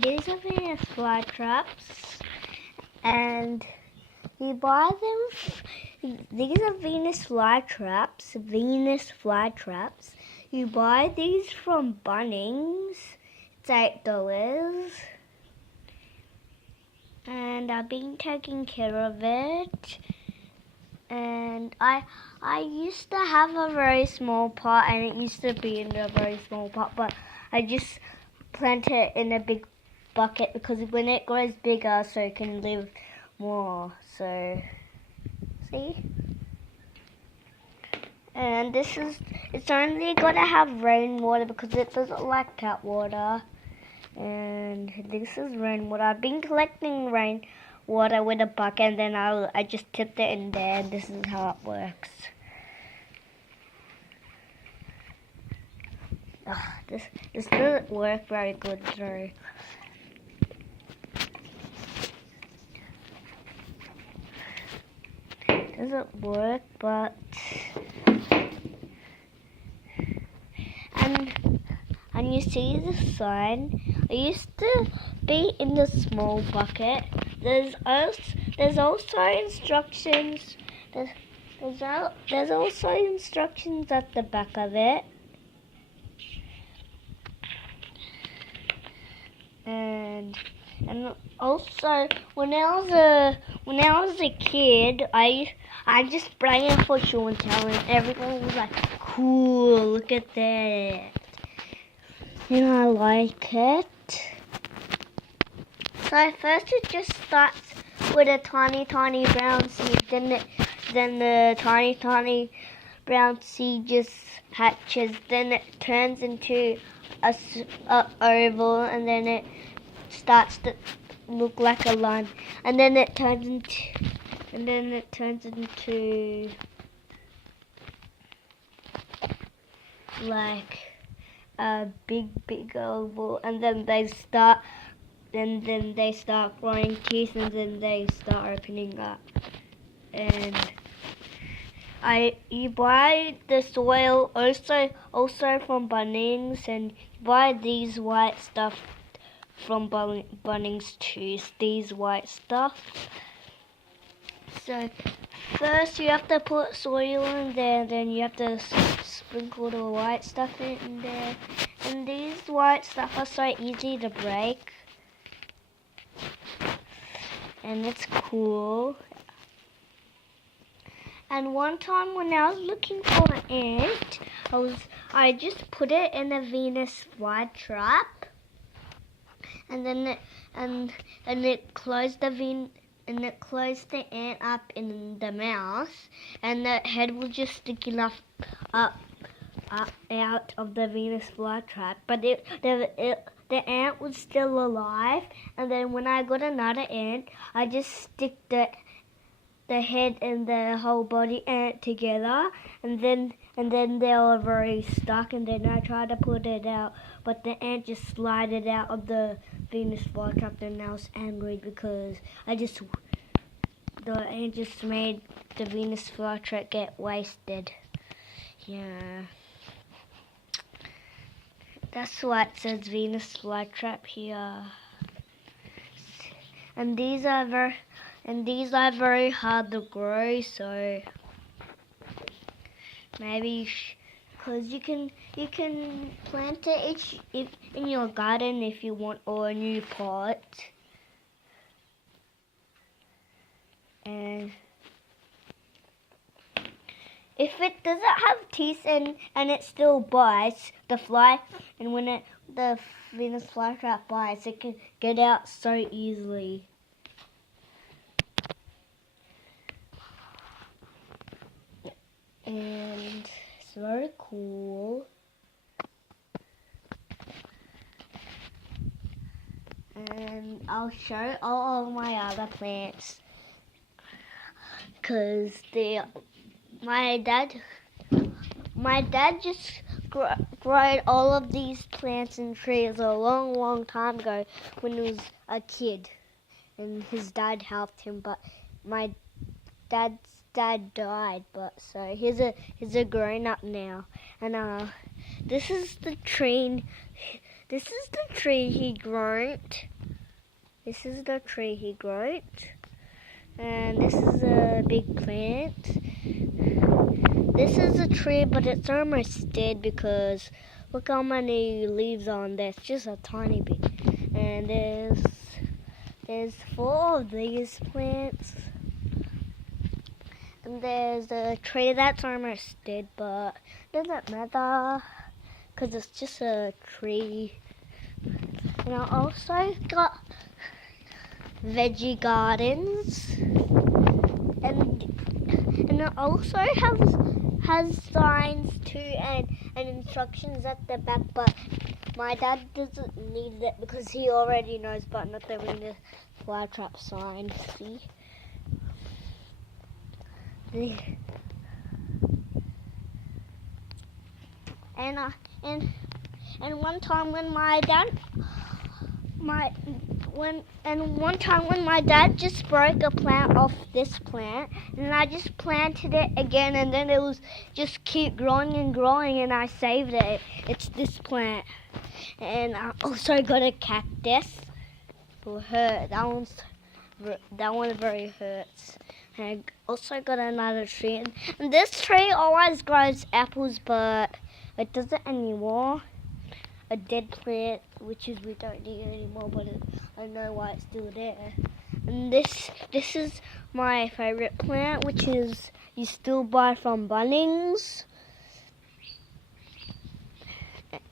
These are Venus flytraps, and you buy them. These are Venus flytraps. You buy these from Bunnings. It's $8, and I've been taking care of it. And I used to have a very small pot, and it used to be in a very small pot, but I just plant it in a big bucket because when it grows bigger, so it can live more. So, see? And it's only gotta have rainwater because it doesn't like tap water. And this is rainwater. I've been collecting rainwater with a bucket, and then I just tipped it in there. This is how it works. This doesn't work very good, though. Doesn't work, but and you see the sign. I used to be in the small bucket. There's also instructions. There's also instructions at the back of it. And also when I was a kid, I just sprang in for show and tell, and everyone was like, "Cool, look at that!" And I like it. So first it just starts with a tiny brown seed. Then the tiny brown seed just hatches. Then it turns into a oval, and then it starts to look like a line, and then it turns into like a big oval, and then they start growing teeth, and then they start opening up. And you buy the soil also from Bunnings, and you buy these white stuff from Bunnings too. These white stuff. So first you have to put soil in there, then you have to sprinkle the white stuff in there. And these white stuff are so easy to break, and it's cool. And one time when I was looking for an ant, I just put it in a Venus flytrap, and then it closed the ant up in the mouth, and the head was just sticking up out of the Venus flytrap. But the ant was still alive, and then when I got another ant, I just stick the head and the whole body ant together, and then they were very stuck, and then I tried to put it out, but the ant just slided out of the Venus flytrap, and I was angry because the ant just made the Venus flytrap get wasted. Yeah. That's why it says Venus flytrap here. And these are very hard to grow, so maybe because you can plant it in your garden if you want, or a new pot. And if it doesn't have teeth and it still bites the fly, and when the Venus flytrap bites, it can get out so easily. And it's very cool. And I'll show all of my other plants, because my dad just growed all of these plants and trees a long time ago when he was a kid, and his dad helped him, but my dad's dad died, but so he's a grown up now. And this is the tree This is the tree he grown. This is the tree he grown. And this is a big plant. This is a tree, but it's almost dead because look how many leaves are on there. It's just a tiny bit. And there's 4 of these plants. And there's a tree that's almost dead, but it doesn't matter because it's just a tree. And I also got veggie gardens, and it also has signs too and instructions at the back, but my dad doesn't need it because he already knows about not having the fly trap sign. See? And one time when my dad just broke a plant off this plant, and I just planted it again, and then it was just keep growing and growing, and I saved it. It's this plant. And I also got a cactus for hurt. That one very hurts. And I also got another tree, and this tree always grows apples, but it doesn't anymore. A dead plant, which is we don't need anymore, but I know why it's still there. And this is my favorite plant, which is you still buy from Bunnings.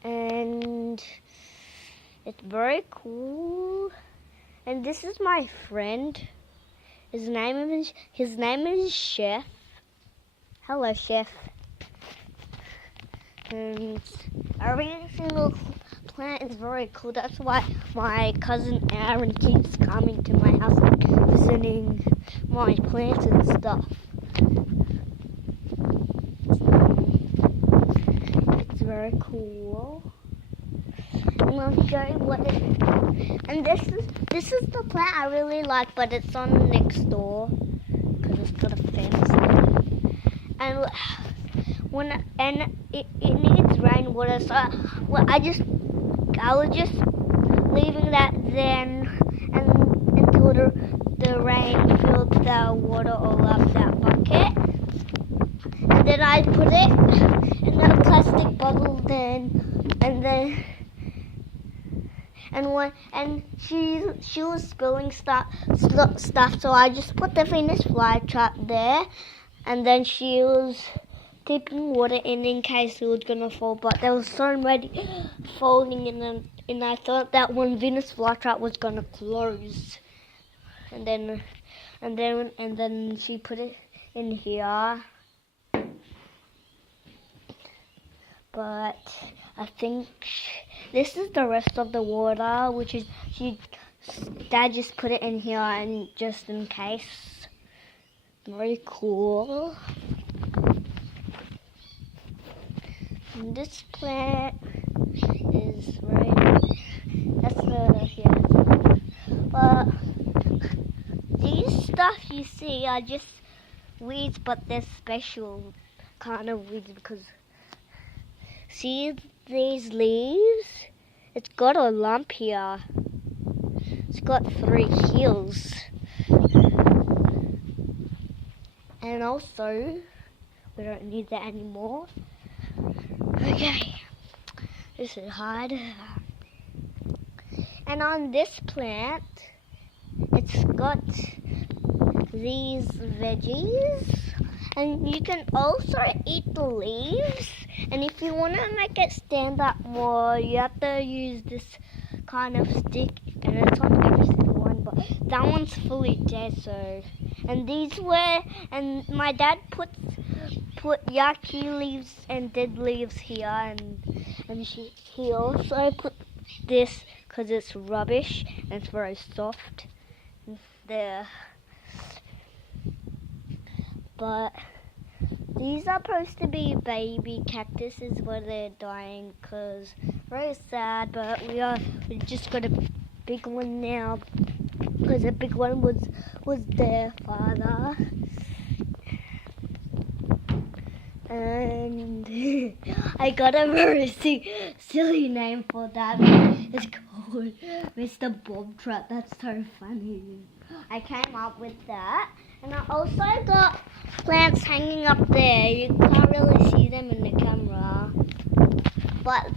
And it's very cool. And this is my friend. His name is Chef. Hello, Chef. And every single plant is very cool. That's why my cousin Aaron keeps coming to my house and visiting my plants and stuff. It's very cool. And I'll show you what it is. And this is the plant I really like, but it's on next door because it's got a fence. And it needs rainwater, so I was just leaving that then and until the rain filled the water all up that bucket, and then I put it in a plastic bottle and she was spilling stuff, so I just put the Venus flytrap there, and then she was dipping water in case it was gonna fall, but there was so many falling in, and I thought that one Venus flytrap was gonna close, and then she put it in here, but I think this is the rest of the water, which is Dad just put it in here and just in case. Very cool. And this plant is but these stuff you see are just weeds, but they're special kind of weeds because see these leaves? It's got a lump here. It's got 3 heels. And also, we don't need that anymore. Okay, this is hard. And on this plant, it's got these veggies, and you can also eat the leaves. And if you want to make it stand up more, you have to use this kind of stick, and it's on every single one, but that one's fully dead. So, and my dad put yucky leaves and dead leaves here, and he also put this because it's rubbish and it's very soft there. But these are supposed to be baby cactuses, but they're dying because very sad. But we just got a big one now because the big one was their father. And I got a very silly name for that. It's called Mr. Bob Trap. That's so funny. I came up with that. And I also got plants hanging up there. You can't really see them in the camera. But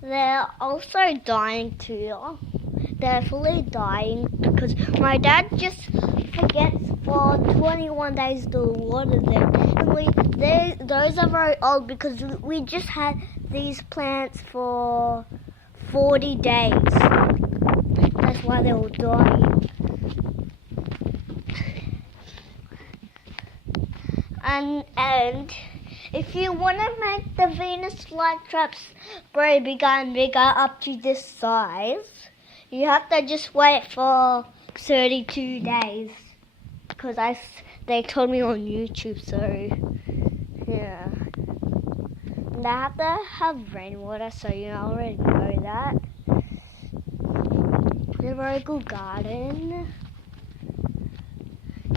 they're also dying too. They're fully dying because my dad just forgets for 21 days to water them. And those are very old because we just had these plants for 40 days. That's why they're all dying. And if you want to make the Venus flytraps grow bigger and bigger up to this size, you have to just wait for 32 days. Because they told me on YouTube, so yeah. And I have to have rainwater, so you already know that. A very good garden.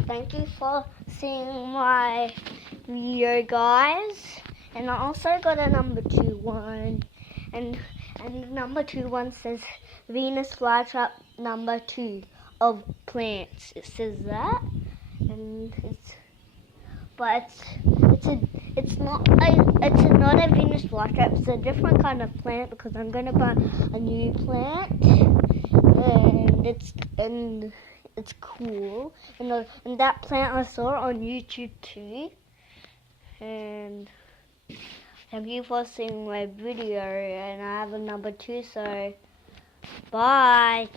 Thank you for seeing my video, guys. And I also got a number 2 one. And number 2 one says Venus flytrap number 2 of plants. It says that. And it's not a Venus flytrap. It's a different kind of plant because I'm gonna buy a new plant, and it's cool. And that plant I saw on YouTube too. And thank you for seeing my video. And I have a number 2. So bye.